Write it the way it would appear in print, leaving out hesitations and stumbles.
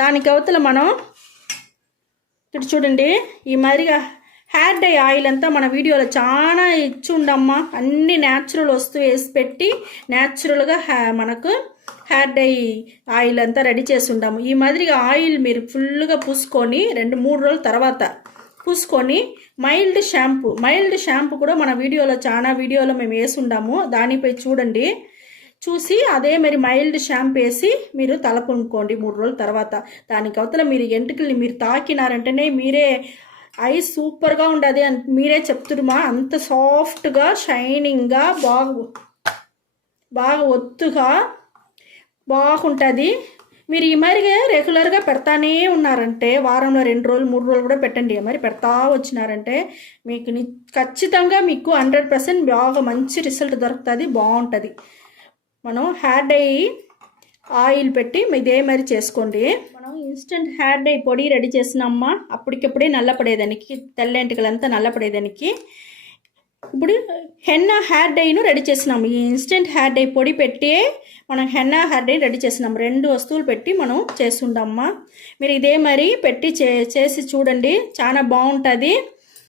దానికి అవతల మనం ఇటు చూడండి ఈ మాదిరిగా హెయిర్ డై ఆయిల్ అంతా మన వీడియోలో చాలా ఇచ్చి ఉండమ్మా. అన్ని న్యాచురల్ వస్తువు వేసి పెట్టి న్యాచురల్గా మనకు హెయిర్ డై ఆయిల్ అంతా రెడీ చేసి ఉండాము. ఈ మాదిరిగా ఆయిల్ మీరు ఫుల్గా పూసుకొని 2-3 రోజుల తర్వాత పూసుకొని మైల్డ్ షాంపూ కూడా మన వీడియోలో చాలా వీడియోలో మేము వేసి ఉండాము. దానిపై చూడండి, చూసి అదే మరి మైల్డ్ షాంపూ వేసి మీరు తలపునుకోండి 3 రోజుల తర్వాత. దానికి అవతల మీరు ఎంటుకల్ని మీరు తాకినారంటేనే మీరే ఐ సూపర్గా ఉండదు అని మీరే చెప్తురుమా. అంత సాఫ్ట్గా షైనింగ్గా బాగా ఒత్తుగా బాగుంటుంది. మీరు ఈ మరిగా రెగ్యులర్గా పెడతానే ఉన్నారంటే వారంలో 2 రోజులు 3 రోజులు కూడా పెట్టండి. మరి పెడతా వచ్చినారంటే మీకు ఖచ్చితంగా మీకు 100% బాగా మంచి రిజల్ట్ దొరుకుతుంది, బాగుంటుంది. మనం హెయిర్ డై ఆయిల్ పెట్టి ఇదే మరి చేసుకోండి. మనం ఇన్స్టెంట్ హెయిర్ డై పొడి రెడీ చేసినమ్మా. అప్పటికప్పుడే నల్లపడేదానికి, తెల్లెంటికలంతా నల్లపడేదానికి. ఇప్పుడు హెన్నా హెయిర్ డైను రెడీ చేసినాము. ఈ ఇన్స్టెంట్ హెయిర్ డై పొడి పెట్టి మనం హెన్నా హెయిర్ డై రెడీ చేసినాము. 2 వస్తువులు పెట్టి మనం చేస్తుండమ్మా. మీరు ఇదే మరి పెట్టి చేసి చూడండి, చాలా బాగుంటుంది.